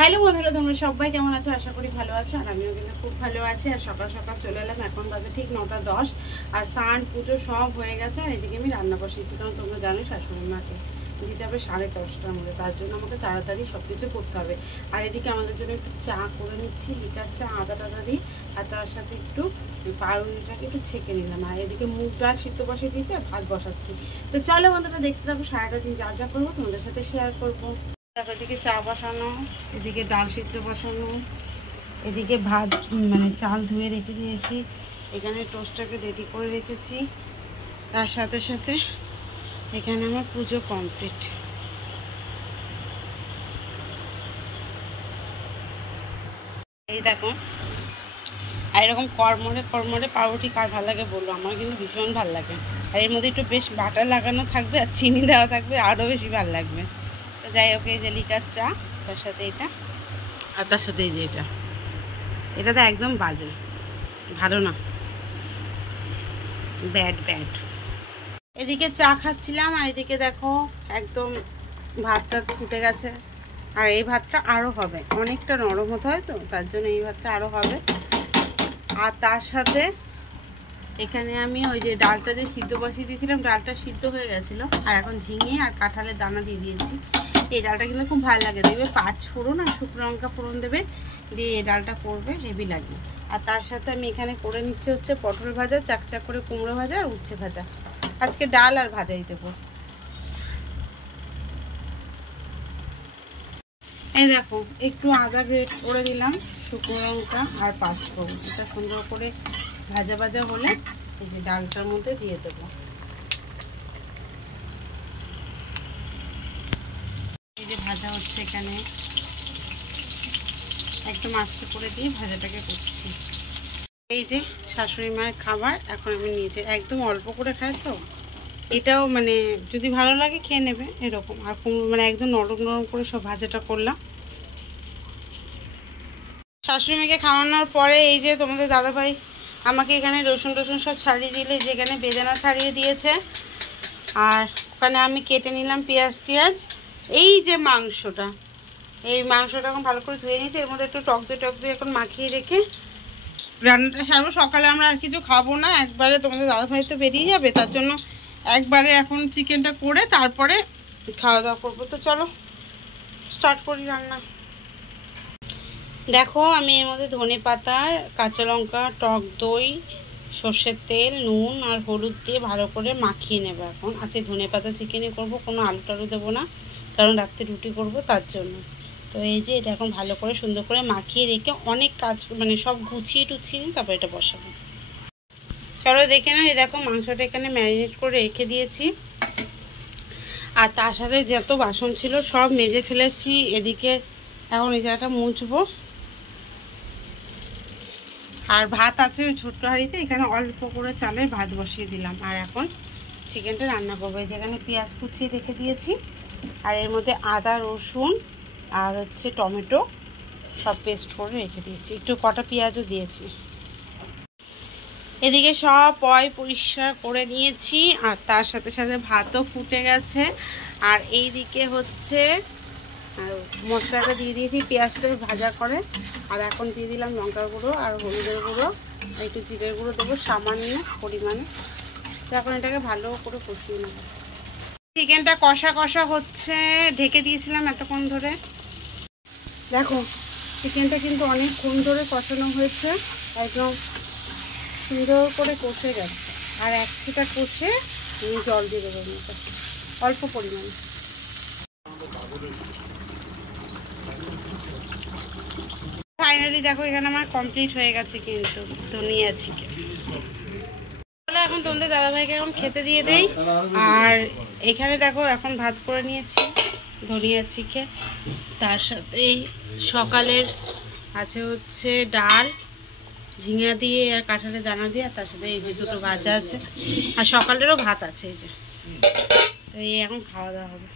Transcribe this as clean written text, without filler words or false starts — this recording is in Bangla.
হ্যালো বন্ধুরা, তোমরা সবাই কেমন আছো? আশা করি ভালো আছো। আর আমিও কিন্তু খুব ভালো আছি। আর সকাল সকাল চলে এলাম, এখন বাজে ঠিক 9:10। আর স্নান পুজো সব হয়ে গেছে। আর এদিকে আমি রান্না বসিয়েছি, কারণ তোমরা জানো শাশুড়ি মাকে দিতে হবে 10:30টার মধ্যে। তার জন্য আমাকে তাড়াতাড়ি সব কিছু করতে হবে। আর এদিকে আমাদের জন্য একটু চা করে নিচ্ছি, লিকার চা, আদা টাদা দিই। আর তার সাথে একটু পাউরুটিটাকে একটু ছেঁকে নিলাম। আর এদিকে মুগ ডাল সিদ্ধ বসিয়ে দিয়েছি আর ভাত বসাচ্ছি। তো চলো বন্ধুরা, দেখতে থাকবো। সারাটা দিন যা যা করবো তোমাদের সাথে শেয়ার করবো। এদিকে চা বসানো, এদিকে ডাল সিদ্ধ বসানো, এদিকে ভাত মানে চাল ধুয়ে রেখে দিয়েছি, এখানে টোস্টটাকে রেডি করে রেখেছি। তার সাথে সাথে এখানে আমার পুজো কমপ্লিট। এই দেখো, আর এরকম কড়মড়ে কড়মড়ে পাউরুটি কার ভালো লাগে বললো, আমার কিন্তু ভীষণ ভালো লাগে। আর এর মধ্যে একটু বেশ বাটার লাগানো থাকবে আর চিনি দেওয়া থাকবে, আরও বেশি ভালো লাগবে। তো যাই হোক, এই যে লিকার চা, তার সাথে এটা, আর তার সাথে এই যে এটা তো একদম বাজে, ভালো না, ব্যাড ব্যাড। এদিকে চা খাচ্ছিলাম, আর এদিকে দেখো একদম ভাতটা ফুটে গেছে। আর এই ভাতটা আরও হবে, অনেকটা নরম হতে হয় তো, তার জন্য এই ভাতটা আরও হবে। আর তার সাথে এখানে আমি ওই যে ডালটা দিয়ে সিদ্ধ বসিয়ে দিয়েছিলাম, ডালটা সিদ্ধ হয়ে গেছিলো। আর এখন ঝিঙে আর কাঁঠালের দানা দিয়ে দিয়েছি। এই ডালটা কিন্তু খুব ভালো লাগে, দেখবে 5 ফোড়ন আর শুকনো লঙ্কা ফোড়ন দেবে, দিয়ে এই ডালটা করবে, হেভি লাগবে। আর তার সাথে আমি এখানে করে নিচ্ছে হচ্ছে পটল ভাজা, চাকচাক করে কুমড়ো ভাজা আর উচ্ছে ভাজা। আজকে ডাল আর ভাজাই দেবো। এই দেখো, একটু আদা গ্রেট করে দিলাম, শুকনো লঙ্কা আর 5 ফোড়ন, এটা সুন্দর করে ভাজা ভাজা হলে এই যে ডালটার মধ্যে দিয়ে দেবো। এই যে ভাজা হচ্ছে, এখানে একদম আস্তে করে দিয়ে ভাজাটাকে করছি। এই যে শাশুড়ি মায়ের খাবার এখন আমি নিয়েছি, একদম অল্প করে খাই তো, এটাও মানে যদি ভালো লাগে খেয়ে নেবে এরকম। আর মানে একদম নরম নরম করে সব ভাজাটা করলাম। শাশুড়ি মাকে খাওয়ানোর পরে এই যে তোমাদের দাদাভাই আমাকে এখানে রসুন টসুন সব ছাড়িয়ে দিলে, যেখানে বেদানা ছাড়িয়ে দিয়েছে। আর ওখানে আমি কেটে নিলাম পেঁয়াজ টিয়াজ। এই যে মাংসটা, এই মাংসটা এখন ভালো করে ধুয়ে নিয়েছি, এর মধ্যে একটু টক দই এখন মাখিয়ে রেখে রান্নাটা সারবো। সকালে আমরা আর কিছু খাবো না, একবারে তোমাদের দাদাভাই তো বেরিয়ে যাবে, তার জন্য একবারে এখন চিকেনটা করে তারপরে খাওয়া দাওয়া করবো। তো চলো স্টার্ট করি রান্না। দেখো, আমি এর মধ্যে ধনে পাতা, কাঁচা লঙ্কা, টক দই, সর্ষের তেল, নুন আর হলুদ দিয়ে ভালো করে মাখিয়ে নেবো। এখন আজকে ধনে পাতা চিকেনে করবো, কোনো আলু টালু দেবো না, কারণ রাত্রে রুটি করবো তার জন্য। তো এই যে এটা এখন ভালো করে সুন্দর করে মাখিয়ে রেখে অনেক কাজ মানে সব গুছিয়ে টুছিয়ে নিই, তারপর এটা বসাবো। চলো দেখে নাও, এই দেখো মাংসটা এখানে ম্যারিনেট করে রেখে দিয়েছি। আর তার সাথে যত বাসন ছিল সব মেজে ফেলেছি। এদিকে এখন এই জায়গাটা মুছবো। আর ভাত আছে ওই ছোট্ট হাঁড়িতে, এখানে অল্প করে চালের ভাত বসিয়ে দিলাম। আর এখন চিকেনটা রান্না করবো। যেখানে পেঁয়াজ কুচিয়ে রেখে দিয়েছি, আর এর মধ্যে আদা রসুন আর হচ্ছে টমেটো সব পেস্ট করে রেখে দিয়েছি, একটু কটা পেঁয়াজও দিয়েছি। এদিকে সব পরিষ্কার করে নিয়েছি, আর তার সাথে সাথে ভাতও ফুটে গেছে। আর এই দিকে হচ্ছে মশলাটা দিয়ে দিয়েছি পেঁয়াজটা ভাজা করে। আর এখন দিয়ে দিলাম লঙ্কার গুঁড়ো আর হলুদের গুঁড়ো, একটু জিরের গুঁড়ো দেবো সামান্য পরিমাণে। তো এখন এটাকে ভালো করে কষিয়ে নেব। চিকেনটা কষা কষা হচ্ছে, ঢেকে দিয়েছিলাম এতক্ষণ ধরে। দেখো চিকেনটা কিন্তু অনেকক্ষণ ধরে কষানো হয়েছে, একদম সুন্দর করে কষে গেছে। আর এক ফুটা কষে জল দিয়ে দেবো মতো অল্প পরিমাণে। ফাইনালি দেখো এখানে আমার কমপ্লিট হয়ে গেছে কিন্তু ধনিয়া চিকেন। চলো এখন তোমাদের দাদাভাইকে এখন খেতে দিয়ে দেই। আর এখানে দেখো এখন ভাত করে নিয়েছি ধনিয়া চিকেন, তার সাথে সকালের আছে হচ্ছে ডাল ঝিঙা দিয়ে আর কাঁঠালের দানা দিয়ে, আর তার সাথে এই যে দুটো ভাজা আছে, আর সকালেরও ভাত আছে এই যে। তো এই এখন খাওয়া দাওয়া হবে।